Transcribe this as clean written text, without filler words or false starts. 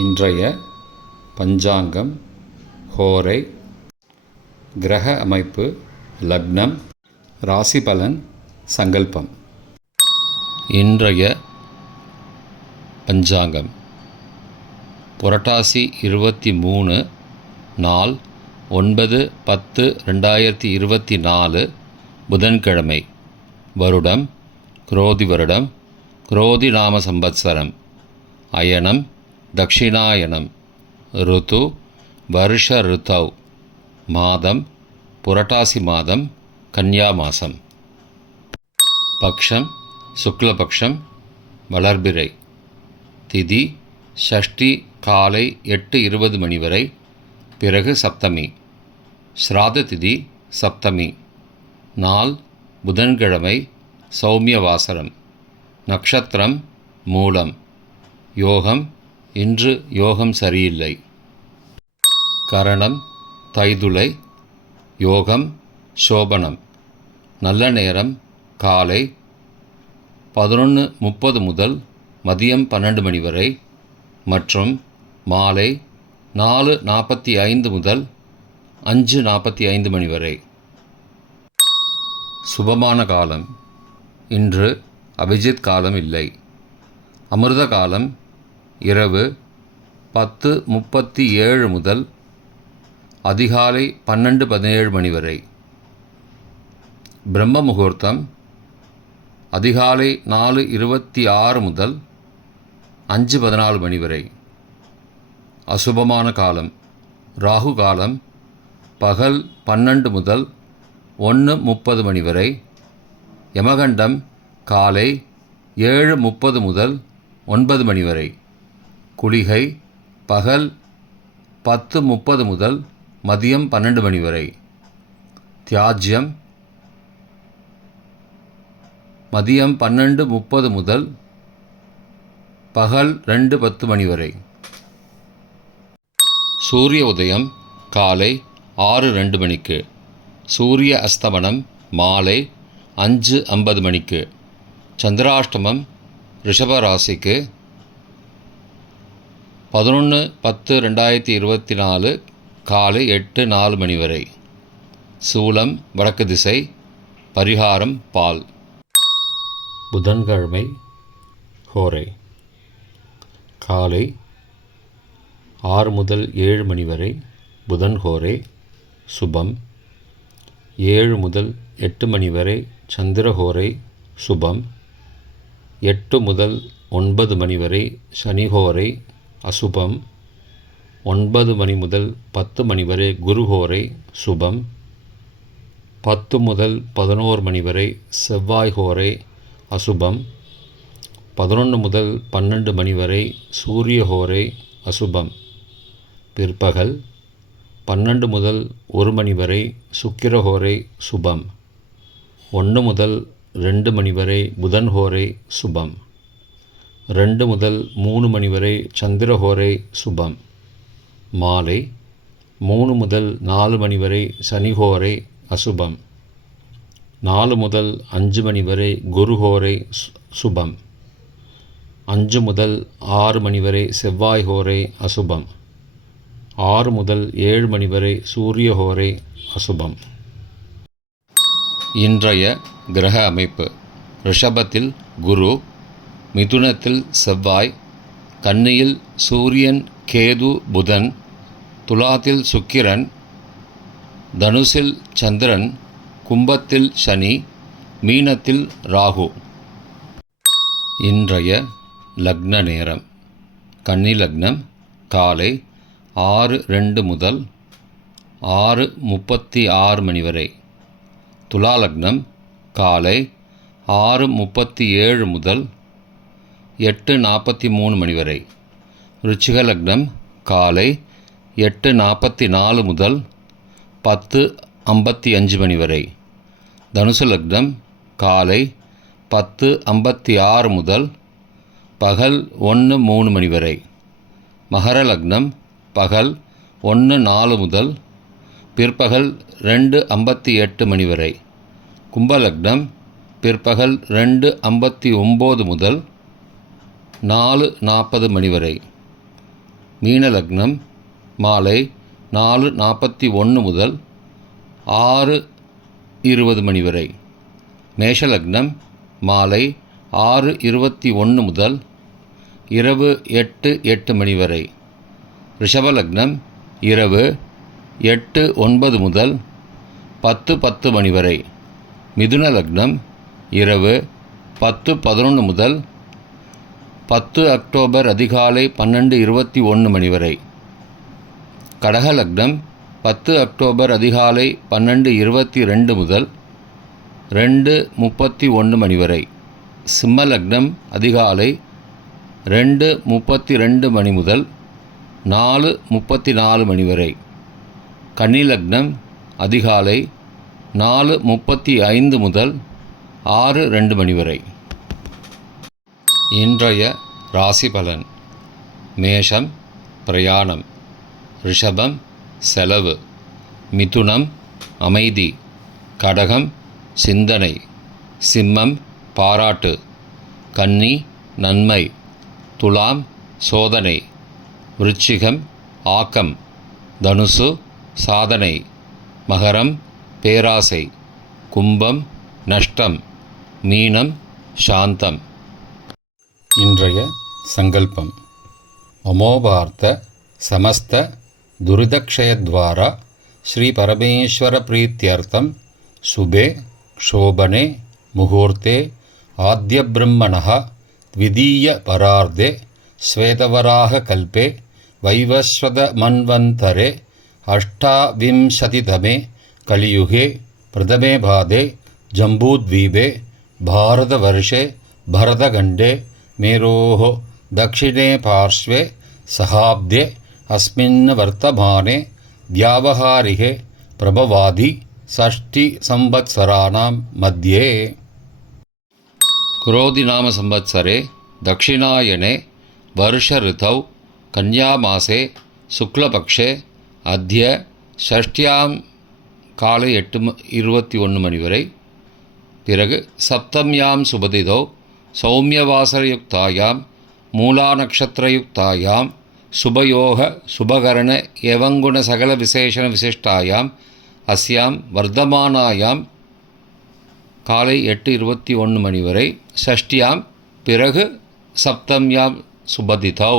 இன்றைய பஞ்சாங்கம், ஹோரை, கிரக அமைப்பு, லக்னம், ராசி பலன், சங்கல்பம். இன்றைய பஞ்சாங்கம் புரட்டாசி 23 நாள் 9/10/2024 புதன்கிழமை. வருடம் குரோதி வருடம், குரோதி நாம சம்பத்சரம். அயனம் தக்ஷிணாயனம். ருத்து வருஷ ருத்தவ். மாதம் புரட்டாசி மாதம், கன்யா மாதம். பக்ஷம் சுக்லபக்ஷம், வளர்பிறை. திதி ஷஷ்டி காலை 8:20 மணி வரை, பிறகு சப்தமி. ஸ்ராத திதி சப்தமி. நாள் புதன்கிழமை, சௌமியவாசரம். நக்ஷத்திரம் மூலம். யோகம் இன்று யோகம் சரியில்லை. கரணம் தைதுளை. யோகம் சோபனம். நல்ல நேரம் காலை 11:30 முதல் மதியம் 12 மணி வரை மற்றும் மாலை 4:45 முதல் 5:45 மணி வரை. சுபமான காலம் இன்று. அபிஜித் காலம் இல்லை. அமிர்த காலம் இரவு 10:37 முதல் அதிகாலை 12:17 மணி வரை. பிரம்ம முகூர்த்தம் அதிகாலை 4:26 முதல் 5:14 மணி வரை. அசுபமான காலம் ராகு காலம் பகல் 12 முதல் 1:30 மணி வரை. யமகண்டம் காலை 7:30 முதல் 9 மணி வரை. குளிகை பகல் 10:30 முதல் மதியம் 12 மணி வரை. தியாஜ்யம் மதியம் 12:30 முதல் பகல் 2:10 மணி வரை. சூரிய உதயம் காலை 6:02 மணிக்கு. சூரிய அஸ்தமனம் மாலை 5:50 மணிக்கு. சந்திராஷ்டமம் ரிஷப ராசிக்கு 11/10/2024 காலை 8:04 மணி வரை. சூலம் வடக்கு திசை. பரிகாரம் பால். புதன்கிழமை ஹோரை. காலை 6 முதல் 7 மணி வரை புதன் ஹோரை சுபம். 7 முதல் 8 மணி வரை சந்திரஹோரை சுபம். 8 முதல் 9 மணி வரை சனிஹோரை அசுபம். 9 மணி முதல் 10 மணி வரை குருஹோரை சுபம். 10 முதல் 11 மணி வரை செவ்வாய் ஹோரை அசுபம். 11 முதல் 12 மணி வரை சூரிய ஹோரை அசுபம். பிற்பகல் 12 முதல் 1 மணி வரை சுக்கிரஹோரை சுபம். 1 முதல் 2 மணி வரை புதன் ஹோரை சுபம். 2 முதல் 3 மணி வரை சந்திரஹோரை சுபம். மாலை 3 முதல் 4 மணி வரை சனிஹோரை அசுபம். 4 முதல் 5 மணி வரை குருஹோரை சுபம். 5 முதல் 6 மணி வரை செவ்வாய் ஹோரை அசுபம். 6 முதல் 7 மணி வரை சூரிய ஹோரை அசுபம். இன்றைய கிரக அமைப்பு. ரிஷபத்தில் குரு, மிதுனத்தில் செவ்வாய், கன்னியில் சூரியன் கேது புதன், துலாத்தில் சுக்கிரன், தனுசில் சந்திரன், கும்பத்தில் சனி, மீனத்தில் ராகு. இன்றைய லக்ன நேரம். கன்னி லக்னம் காலை 6:02 முதல் 6:36 மணி வரை. துலா லக்னம் காலை 6:37 முதல் 8:43 மணி வரை. விருச்சிக லக்னம் காலை 8:44 முதல் 10:55 மணி வரை. தனுசு லக்னம் காலை 10:56 முதல் பகல் 1:03 மணி வரை. மகர லக்னம் பகல் 1:04 முதல் பிற்பகல் 2:58 மணி வரை. கும்பலக்னம் பிற்பகல் 2:59 முதல் 4:40 மணி வரை. மீன லக்னம் மாலை 4:41 முதல் 6:20 மணி வரை. மேஷ லக்னம் மாலை 6:21 முதல் இரவு 8:08 மணி வரை. ரிஷப லக்னம் இரவு 8:09 முதல் 10:10 மணி வரை. மிதுன லக்னம் இரவு 10:11 முதல் 10 அக்டோபர் அதிகாலை 12:21 மணி வரை. கடக லக்னம் 10 அக்டோபர் அதிகாலை 12:22 முதல் 2:31 மணி வரை. சிம்ம லக்னம் அதிகாலை 2:32 மணி முதல் 4:34 மணி வரை. கன்னி லக்னம் அதிகாலை 4:35 முதல் 6:02 மணி வரை. இன்றைய ராசி பலன். மேஷம் பிரயாணம், ரிஷபம் செலவு, மிதுனம் அமைதி, கடகம் சிந்தனை, சிம்மம் பாராட்டு, கன்னி நன்மை, துலாம் சோதனை, விருச்சிகம் ஆக்கம், தனுசு சாதனை, மகரம் பேராசை, கும்பம் நஷ்டம், மீனம் சாந்தம். இன்றைய சங்கல்பம். அமோபார்த்த சமஸ்த துரிதக்ஷயத்வாரா ஸ்ரீ பரமேஸ்வர பிரீத்யர்த்தம் சுபே க்ஷோபனே முகூர்த்தே ஆத்ய பிரம்மணः த்விதீய பரார்த்தே ஸ்வேதவராக கல்பே வைவஸ்வத மன்வந்தரே அஷ்டாவிம்சதிதமே கலியுகே பிரதமே பாதே ஜம்பூத்வீபே பாரதவர்ஷே பரதகண்டே மேரோः दक्षिणे पार्श्वे सहाब्दे अस्मिन् वर्तमाने व्यावहारिके प्रभवादि षष्टिसंवत्सराणां मध्ये. क्रोधिनाम संवत्सरे दक्षिणायने वर्ष ऋतौ कन्यामासे शुक्लपक्षे अद्य षष्ट्यां काले 8:21 மணி வரை. பிறகு சப்தம்யாம் சுபதிதோ சௌமியவாசரயுக்தாயாம் மூலாநக்ஷத்திரயுக்தாயாம் சுபயோக சுபகரண ஏவங்குண சகல விசேஷண விசிஷ்டாயாம் அஸ்யாம் வர்த்தமானாயாம் காலை 8:21 மணி வரை. ஷஷ்டியாம் பிறகு சப்தம்யாம் சுபதிதௌ